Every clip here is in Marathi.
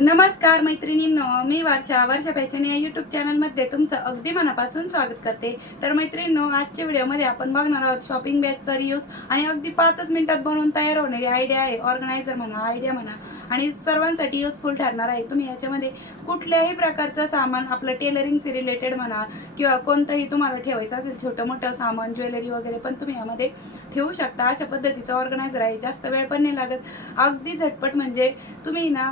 नमस्कार मैत्रिणींनो मी वर्षा वर्षा फॅशन या युट्यूब चॅनलमध्ये तुमचं अगदी मनापासून स्वागत करते. तर मैत्रिणींनो आजच्या व्हिडिओमध्ये आपण बघणार आहोत शॉपिंग बॅगचा रियूज आणि अगदी पाचच मिनिटात बनवून तयार होणारी आयडिया आहे. ऑर्गनायझर म्हणा आयडिया म्हणा. आणि सर्वांसाठी युजफुल ठरणार आहे. तुम्ही याच्यामध्ये कुठल्याही प्रकारचं सामान आपलं टेलरिंगशी रिलेटेड म्हणा किंवा कोणतंही तुम्हाला ठेवायचं असेल छोटं मोठं सामान ज्वेलरी वगैरे पण तुम्ही यामध्ये ठेवू शकता. अशा पद्धतीचं ऑर्गनायझर आहे. जास्त वेळ पण नाही लागत. अगदी झटपट म्हणजे तुम्ही ना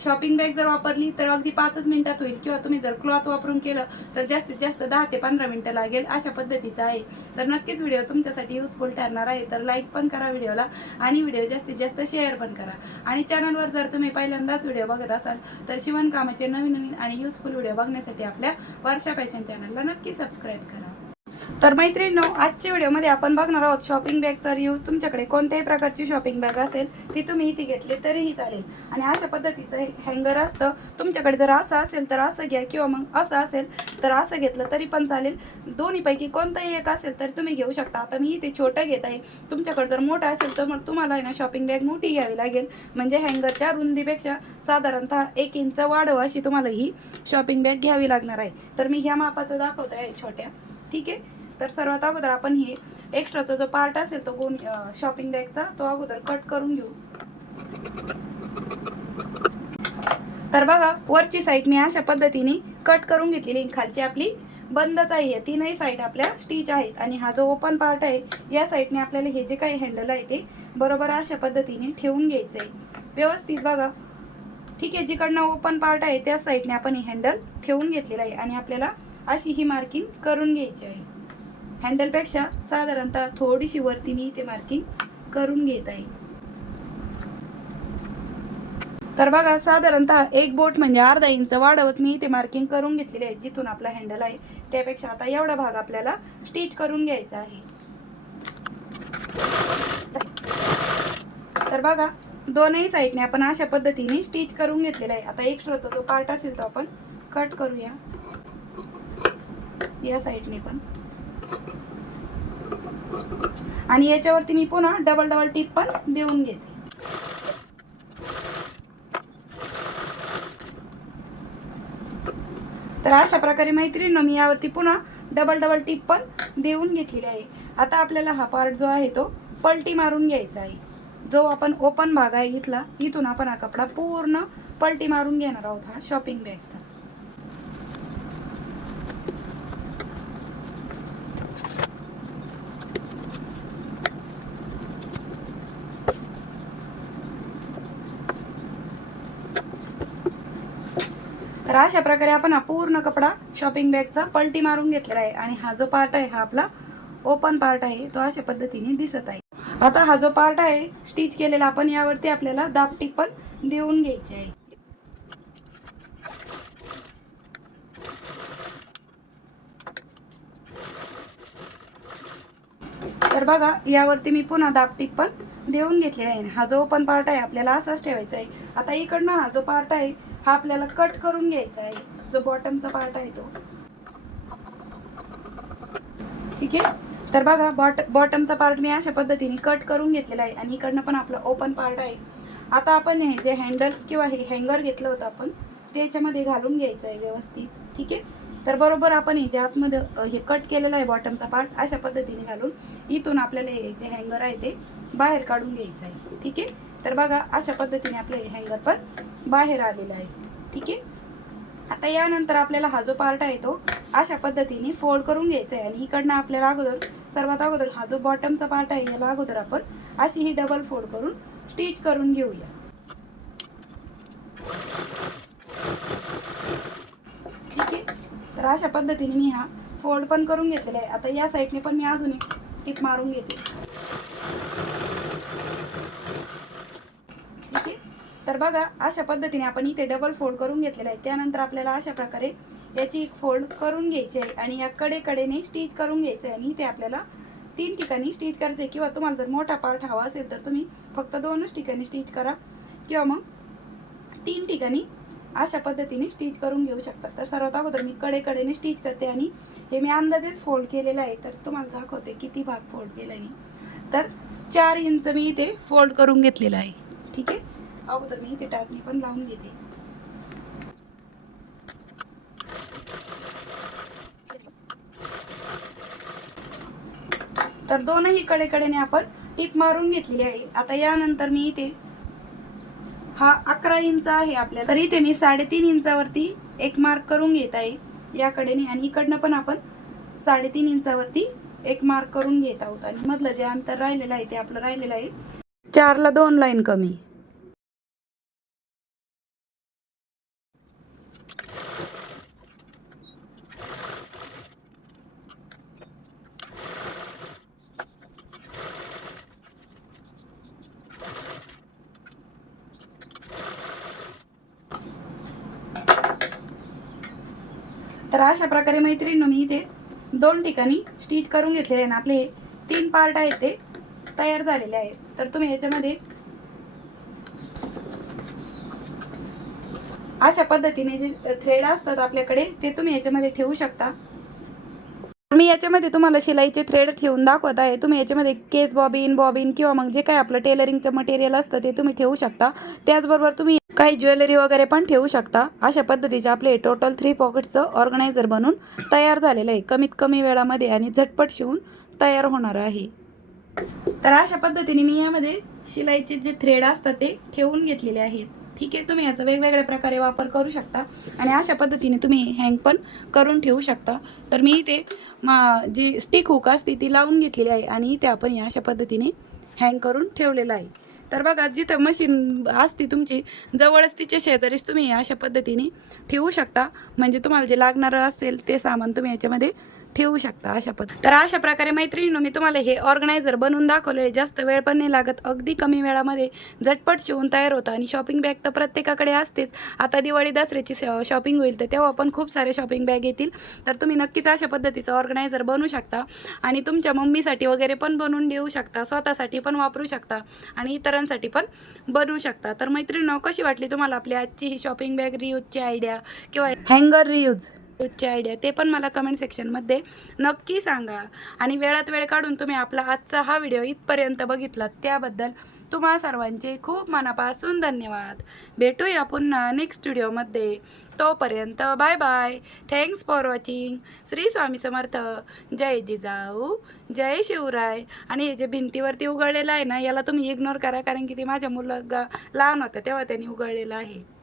शॉपिंग बॅग जर वापरली तर अगदी पाचच मिनिटात होईल. किंवा तुम्ही जर क्लॉथ वापरून केलं तर जास्तीत जास्त दहा ते पंधरा मिनटं लागेल. अशा पद्धतीचा आहे. तर नक्कीच व्हिडिओ तुमच्यासाठी युजफुल ठरणार आहे. तर लाईक पण करा व्हिडिओला आणि व्हिडिओ जास्तीत जास्त शेअर पण करा. आणि चॅनल चॅनलवर जर तुम्ही पहिल्यांदाच व्हिडिओ बघत असाल तर शिवणकामाचे नवीन नवीन आणि युजफुल व्हिडिओ बघण्यासाठी आपल्या वर्षा फॅशन चॅनलला नक्की सबस्क्राईब करा. तर मैत्रिणींनो आजच्या व्हिडिओमध्ये आपण बघणार आहोत शॉपिंग बॅगचा रिव्ह्यूज तुमच्याकडे कोणत्याही प्रकारची शॉपिंग बॅग असेल ती तुम्ही इथे घेतली तरीही चालेल. आणि अशा पद्धतीचं हँगर असतं. तुमच्याकडे जर असं असेल तर असं घ्या किंवा मग असं असेल तर असं घेतलं तरी पण चालेल. दोन्हीपैकी कोणतंही एक असेल तर तुम्ही घेऊ शकता. आता मी इथे छोटं घेत आहे. तुमच्याकडे जर मोठं असेल तर मग तुम्हाला आहे ना शॉपिंग बॅग मोठी घ्यावी लागेल. म्हणजे हँगरच्या रुंदीपेक्षा साधारणतः एक इंच वाढव अशी तुम्हाला ही शॉपिंग बॅग घ्यावी लागणार आहे. तर मी ह्या मापाचं दाखवत आहे छोट्या. ठीक आहे? तर सर्वात अगोदर आपण हे एक्स्ट्राचा जो पार्ट असेल तो गोन शॉपिंग बॅगचा तो अगोदर कट करून घेऊ. तर बघा वरची साईड मी अशा पद्धतीने कट करून घेतलेली खालची आपली बंदच आहे. तीनही साईड आपल्या स्टिच आहेत. आणि हा जो ओपन पार्ट आहे या साईडने आपल्याला हे जे काही हँडल आहे ते बरोबर अशा पद्धतीने ठेवून घ्यायचं आहे व्यवस्थित बघा. ठीक आहे जिकडनं ओपन पार्ट आहे त्या साईडने आपण हे हँडल ठेवून घेतलेलं आहे. आणि आपल्याला अशी ही मार्किंग करून घ्यायची आहे. हँडलपेक्षा साधारणतः थोडीशी वरती मी इथे मार्किंग करून घेत आहे. तर बघा साधारणतः एक बोट म्हणजे अर्धा इंच वाढवच मी इथे मार्किंग करून घेतलेली आहे जिथून आपला हँडल आहे. त्यापेक्षा आता एवढा भाग आपल्याला स्टिच करून घ्यायचा आहे. तर बघा दोनही साईडने आपण अशा पद्धतीने स्टिच करून घेतलेला आहे. आता एक्स्ट्राचा जो पार्ट असेल तो आपण कट करूया. या साईडने पण. आणि याच्यावरती मी पुन्हा डबल डबल टीप पण देऊन घेते. तर अशा प्रकारे मैत्रिणी मी यावरती पुन्हा डबल डबल टिप पण देऊन घेतलेली आहे. आता आपल्याला हा पार्ट जो आहे तो पलटी मारून घ्यायचा आहे. जो आपण ओपन भाग आहे इथला इथून आपण हा कपडा पूर्ण पलटी मारून घेणार आहोत हा शॉपिंग बॅगचा तर अशा प्रकारे आपण हा पूर्ण कपडा शॉपिंग बॅगचा पलटी मारून घेतलेला आहे. आणि हा जो पार्ट आहे हा आपला ओपन पार्ट आहे तो अशा पद्धतीने दिसत आहे. आता हा जो पार्ट आहे स्टिच केलेला आपण यावरती आपल्याला दापटी पण देऊन घ्यायची आहे. तर बघा यावरती मी पुन्हा दापटीक पण देऊन घेतलेला आहे. हा जो ओपन पार्ट आहे आपल्याला असाच ठेवायचा आहे. आता इकडनं हा जो पार्ट आहे हा आपल्याला कट करून घ्यायचा आहे. जो बॉटमचा पार्ट आहे तो. ठीक आहे? तर बघा बॉट बॉटमचा पार्ट मी अशा पद्धतीने कट करून घेतलेला आहे आणि इकडनं पण आपला ओपन पार्ट आहे. आता आपण हे जे हँडल किंवा हे हँगर घेतलं होतं आपण ते याच्यामध्ये घालून घ्यायचं आहे व्यवस्थित. ठीक आहे? तर बरोबर आपण हे आतमध्ये हे कट केलेलं आहे बॉटमचा पार्ट अशा पद्धतीने घालून इथून आपल्याला हे जे हँगर आहे ते बाहेर काढून घ्यायचं आहे. ठीक आहे? तर बघा अशा पद्धतीने आपलं हे हँगर पण बाहेर आलेलं आहे. ठीक आहे? आता यानंतर आपल्याला हा जो पार्ट आहे तो अशा पद्धतीने फोल्ड करून घ्यायचा आहे. आणि इकडनं आपल्याला अगोदर सर्वात अगोदर हा जो बॉटमचा पार्ट आहे याला अगोदर आपण अशी ही डबल फोल्ड करून स्टिच करून घेऊया ठीक आहे तर अशा पद्धतीने मी हा फोल्ड पण करून घेतलेला आहे. आता या साईडने पण मी अजून एक टिप मारून घेते. ठीक आहे? तर बघा अशा पद्धतीने आपण इथे डबल फोल्ड करून घेतलेला आहे. त्यानंतर आपल्याला अशा प्रकारे याची एक फोल्ड करून घ्यायची आहे आणि या कडे कडेने स्टिच करून घ्यायचं आहे. आणि इथे आपल्याला तीन ठिकाणी स्टिच करायचं आहे. किंवा तुम्हाला जर मोठा पार्ट हवा असेल तर तुम्ही फक्त दोनच ठिकाणी स्टिच करा. किंवा मग तीन ठिकाणी अशा पद्धतीने स्टिच करून घेऊ शकतात. तर सर्वात अगोदर मी कडेकडेने स्टिच करते आणि हे मी अंदाजेच फोल्ड केलेलं आहे. तर तुम्हाला दाखवते किती भाग फोल्ड केला मी. तर चार इंच मी इथे फोल्ड करून घेतलेला आहे. ठीक आहे? अगोदर मी इथे टाचणी पण लावून घेते. तर दोनही कडेकडेने आपण टिप मारून घेतलेली आहे. आता यानंतर मी इथे हा अकरा इंच आहे आपल्याला. तर इथे मी साडेतीन इंचावरती एक मार्क करून घेत आहे. याकडेने आणि इकडनं पण आपण साडेतीन इंचावरती एक मार्क करून घेत आहोत. आणि मधलं जे अंतर राहिलेलं आहे ते आपलं राहिलेलं आहे. चारला दोन लाईन कमी. तर अशा प्रकारे मैत्रिणीनं मी इथे दोन ठिकाणी स्टिच करून घेतलेले आहे ना आपले हे तीन पार्ट आहेत ते तयार झालेले आहेत. तर तुम्ही याच्यामध्ये अशा पद्धतीने जे थ्रेड असतात आपल्याकडे ते तुम्ही याच्यामध्ये ठेवू शकता. मी याच्यामध्ये तुम्हाला शिलाईचे थ्रेड ठेवून दाखवत आहे. तुम्ही याच्यामध्ये केस बॉबिन बॉबिन किंवा मग जे काय आपलं टेलरिंगचं मटेरियल असतं ते तुम्ही ठेवू शकता. त्याचबरोबर तुम्ही काही ज्वेलरी वगैरे पण ठेवू शकता. अशा पद्धतीचे आपले टोटल थ्री पॉकेटचं ऑर्गनायझर बनून तयार झालेलं आहे. कमीत कमी वेळामध्ये आणि झटपट शिवून तयार होणार आहे. तर अशा पद्धतीने मी यामध्ये शिलाईचे जे थ्रेड असतात ते ठेवून घेतलेले आहेत. ठीक आहे तुम्ही याचा वेगवेगळ्या प्रकारे वापर करू शकता. आणि अशा पद्धतीने तुम्ही हँग पण करून ठेवू शकता. तर मी इथे मा जी स्टिक हुक असते ती लावून घेतलेली आहे आणि इथे आपण या अशा पद्धतीने हँग करून ठेवलेलं आहे. तर बघा जिथं मशीन असती तुमची जवळच तिच्या शेजारीच तुम्ही अशा पद्धतीने ठेवू शकता. म्हणजे तुम्हाला जे लागणारं असेल ते सामान तुम्ही याच्यामध्ये ठेवू शकता अशा पद्धती तर अशा प्रकारे मैत्रिणीनं मी तुम्हाला हे ऑर्गनायझर बनवून दाखवलं आहे जास्त वेळ पण नाही लागत अगदी कमी वेळामध्ये झटपट शिवून तयार होतं आणि शॉपिंग बॅग तर प्रत्येकाकडे असतेच. आता दिवाळी दसऱ्याची शॉपिंग होईल तर तेव्हा पण खूप सारे शॉपिंग बॅग येतील. तर तुम्ही नक्कीच अशा पद्धतीचं ऑर्गनायझर बनवू शकता आणि तुमच्या मम्मीसाठी वगैरे पण बनवून देऊ शकता स्वतःसाठी पण वापरू शकता आणि इतरांसाठी पण बनवू शकता. तर मैत्रिणीनं कशी वाटली तुम्हाला आपली आजची ही शॉपिंग बॅग रियूजची आयडिया किंवा हँगर रियूज रोजच्या आयडिया ते पण मला कमेंट सेक्शनमध्ये नक्की सांगा. आणि वेळात वेळ काढून तुम्ही आपला आजचा हा व्हिडिओ इथपर्यंत बघितलात. त्याबद्दल तुम्हा सर्वांचे खूप मनापासून धन्यवाद. भेटूया पुन्हा नेक्स्ट व्हिडिओमध्ये तोपर्यंत bye bye thanks for watching Shri Swami Samarth. जय जिजाऊ. जय शिवराय. आणि हे जे भिंतीवरती उघडलेलं आहे ना याला तुम्ही इग्नोर करा. कारण की ते माझ्या मुलगा लहान होतं तेव्हा त्यांनी उघडलेलं आहे.